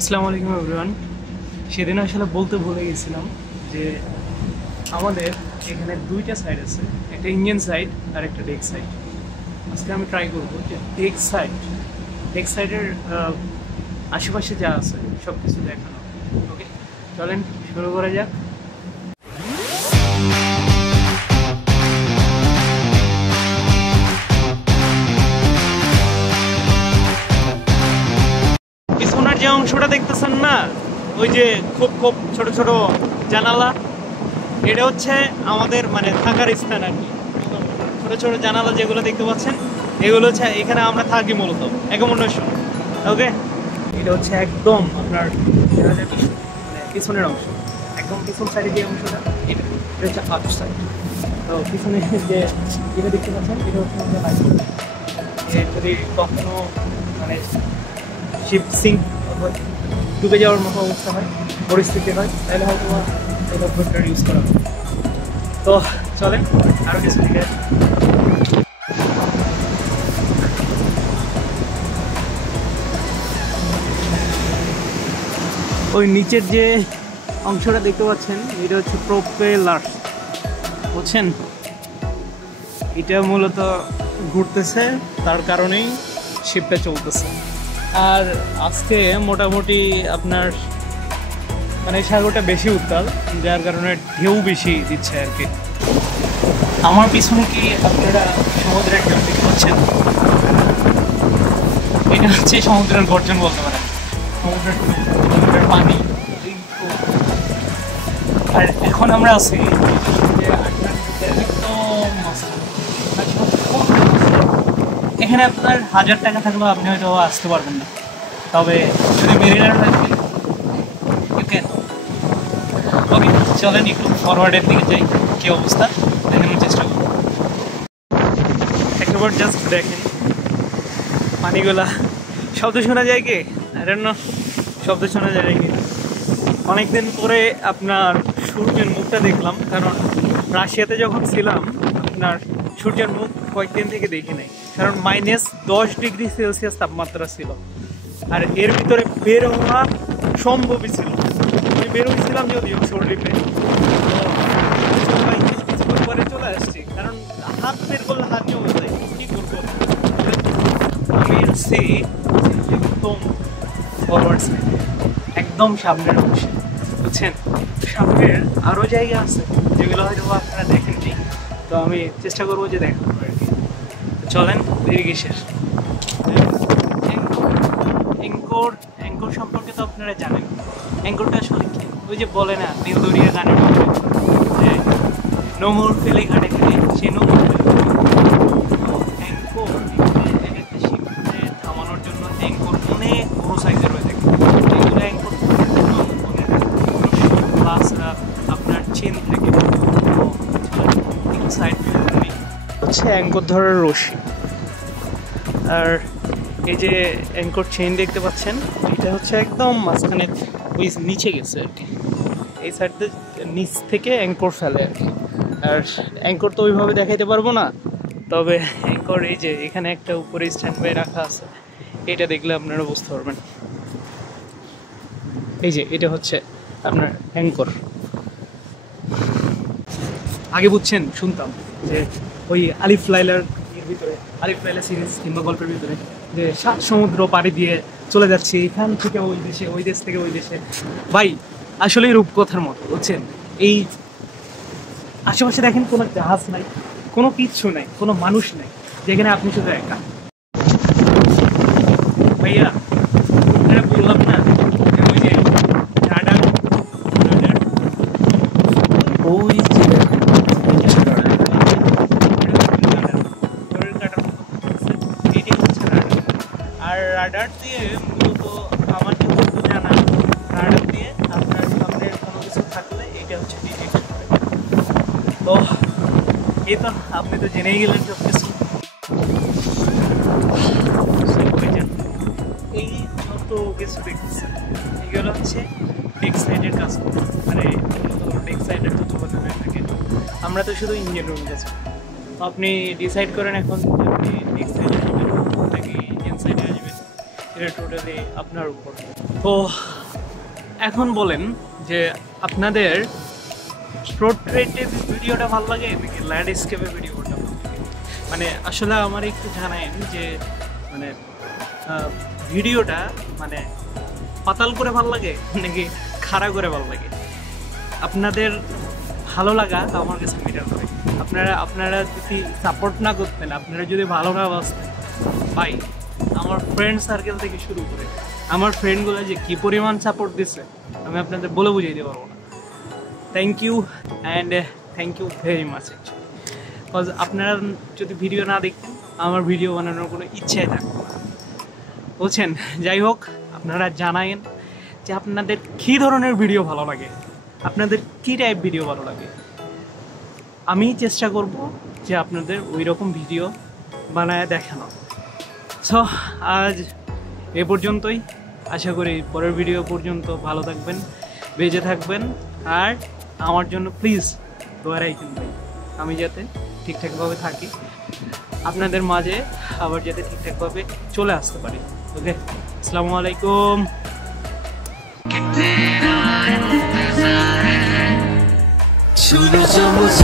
আসসালামু আলাইকুম এভরিওয়ান। সেদিন আসলে বলতে ভুলে গেছিলাম যে আমাদের এখানে দুইটা সাইড আছে, একটা ইঞ্জিন সাইড আর একটা ডেক সাইড। আজকে আমি ট্রাই করবো যে ডেক সাইডের আশেপাশে যা আছে সব কিছু দেখানো। ওকে, চলেন শুরু করা যাক। পিছনের যে অংশটা দেখতেছেন না, ওই যে খুব খুব ছোট ছোট জানালা, এটা হচ্ছে আমাদের মানে থাকার স্থান আর কি। ছোট ছোট জানালা যেগুলো দেখতে পাচ্ছেন, এগুলো হচ্ছে এখানে আমরা থাকি মূলত অ্যাকোমোডেশন। ওকে, এটা হচ্ছে একদম আপনার পিছনের অংশ, একদম পিছন সাইডে যে অংশটা এটা হচ্ছে আপ সাইড। তো পিছনে যে যেটা দেখতে পাচ্ছেন এটা হচ্ছে আমাদের লাইট। যদি কখনো মানে শিপ সিঙ্ক ডুবে যাওয়ার মতো অবস্থা হয়, পরিস্থিতি হয়, তাহলে হয়তো এই অভ্যাসটা ইউজ করা হয়। তো চলেন আরও কিছু দিকে। ওই নিচের যে অংশটা দেখতে পাচ্ছেন এটা হচ্ছে প্রোপেলার, বুঝছেন? এটা মূলত ঘুরতেছে, তার কারণেই শিপটা চলতেছে। আর আজকে মোটামুটি আপনার মানে সাগরটা বেশি উত্তাল, যার কারণে ঢেউ বেশি দিচ্ছে আর কি। আমার পিছনে কি আপনারা সমুদ্রের ঢেউ দেখতে পাচ্ছেন? এটা হচ্ছে সমুদ্রের গর্জন বলতে পারেন, সমুদ্রের পানি। আর এখন আমরা আছি এখানে আপনার 1000 টাকা থাকলেও আপনি হয়তো আসতে পারবেন না, তবে যদি মেরিল্যান্ড থাকেন ওকে। চলেন একটু ফরওয়ার্ডের দিকে যাই, কী অবস্থা দেখানোর চেষ্টা করব। একবার জাস্ট দেখেন পানিগুলা। শব্দ শোনা যায় কি? শব্দ শোনা যায় কি? অনেকদিন পরে আপনার সূর্যের মুখটা দেখলাম, কারণ রাশিয়াতে যখন ছিলাম আপনার সূর্যের মুখ কয়েকদিন থেকে দেখি নাই, কারণ -10°C তাপমাত্রা ছিল। আর এর ভিতরে বের হওয়া সম্ভবই ছিল। আমি বের হয়েছিলাম যদিও শরীরে, তো পরে চলে আসছি, কারণ হাত বের করলে হাত জমে যায়, কী করবো। আমি আসছি একদম ফরওয়ার্ড সাইডে, একদম সামনের অংশে, বুঝছেন? সামনের আরও জায়গা আছে যেগুলো হয়তো আপনারা দেখেননি, তো আমি চেষ্টা করবো যে দেখাবো আর কি। চলেন দেরি কিসের। অ্যাঙ্কর সম্পর্কে তো আপনারা জানেন। অ্যাঙ্করটা আসলে কি? ওই যে বলে না নীলদরিয়া গানের মধ্যে যে নোঙর ফেলে ঘাটে ফেলে, সে নোঙর অ্যাঙ্কর একটা শিপকে থামানোর জন্য অ্যাঙ্কর অনেক বড় সাইজের হয়ে থাকে। এগুলো অ্যাঙ্কর প্লাস আপনার চেন থাকে। তো সাইড হচ্ছে অ্যাঙ্কর ধরার রশি, আর এই যে অ্যাঙ্কর চেইন দেখতে পাচ্ছেন, এটা হচ্ছে একদম মাঝখানে ওই নিচে গেছে আর কি। এই সাইডে নিচ থেকে অ্যাঙ্কর ফেলে আর কি। আর অ্যাঙ্কর তো ওইভাবে দেখাইতে পারবো না, তবে অ্যাঙ্কর এই যে এখানে একটা উপরে স্ট্যান্ড বাই রাখা আছে, এটা দেখলে আপনারা বুঝতে পারবেন। এই যে এটা হচ্ছে আপনার অ্যাঙ্কর। আগে বুঝছেন, শুনতাম যে ওই আলিফ লায়লার ভিতরে, আলিফ লায়লা সিরিজ কিংবা গল্পের ভিতরে, যে 7 সমুদ্র পাড়ি দিয়ে চলে যাচ্ছে এখান থেকে ওই দেশে, ওই দেশ থেকে ওই দেশে। ভাই আসলেই রূপকথার মতো, বুঝছেন? এই আশেপাশে দেখেন কোনো জাহাজ নাই, কোনো কিচ্ছু নাই, কোনো মানুষ নাই, যেখানে আপনি শুধু একা। ভাইয়া এটা বললাম না, ওই যে রাডার, ওই যে আর রাডার দিয়ে মূলত আমার যতটুকু জানা, রাডার দিয়ে আপনার সামনে কোনো কিছু থাকলে এটা হচ্ছে ডিটেক্ট করে। তো এই তো আপনি তো জেনেই গেলেন সব কিছু। এই যত কিছু দেখতেছেন এগুলো হচ্ছে ডেক সাইডের কাজ করে, মানে ডেক সাইডের তো যোগাযোগ হয়ে থাকে। আমরা তো শুধু ইঞ্জিন রুম গেছি। আপনি ডিসাইড করেন এখন আপনি ডেক সাইডে যাবেন নাকি ইঞ্জিন সাইডে আসবেন, এটা টোটালি আপনার উপর। তো এখন বলেন যে আপনাদের পোর্ট্রেটের ভিডিওটা ভালো লাগে নাকি ল্যান্ডস্কেপের ভিডিওটা ভালো লাগে? মানে আসলে আমার একটু জানায়েন যে মানে ভিডিওটা মানে পাতাল করে ভালো লাগে নাকি খাড়া করে ভালো লাগে? আপনাদের ভালো লাগা আমার কাছে ম্যাটার করে। আপনারা যদি সাপোর্ট না করতেন, আপনারা যদি ভালো না বাসতেন, ভাই আমার ফ্রেন্ড সার্কেল থেকে শুরু করে আমার ফ্রেন্ডগুলো যে কী পরিমাণ সাপোর্ট দিচ্ছে আমি আপনাদের বলে বুঝাইতে পারবো না। Thank you and thank you very much actually, because আপনারা যদি ভিডিও না দেখতেন আমার ভিডিও বানানোর কোনো ইচ্ছাই থাকতো না, বুঝছেন? যাই হোক, আপনারা জানায়েন যে আপনাদের কী ধরনের ভিডিও ভালো লাগে, আপনাদের কী টাইপ ভিডিও ভালো লাগে। আমি চেষ্টা করব যে আপনাদের ওই রকম ভিডিও বানায় দেখানো। সো আজ এ পর্যন্তই, আশা করি পরের ভিডিও পর্যন্ত ভালো থাকবেন, বেঁচে থাকবেন, আর আমার জন্য প্লিজ দোয়া রাখবেন ভাই, আমি যাতে ঠিকঠাকভাবে থাকি আপনাদের মাঝে, আবার যাতে ঠিকঠাকভাবে চলে আসতে পারি। ওকে, আসসালামু আলাইকুম। Solo somos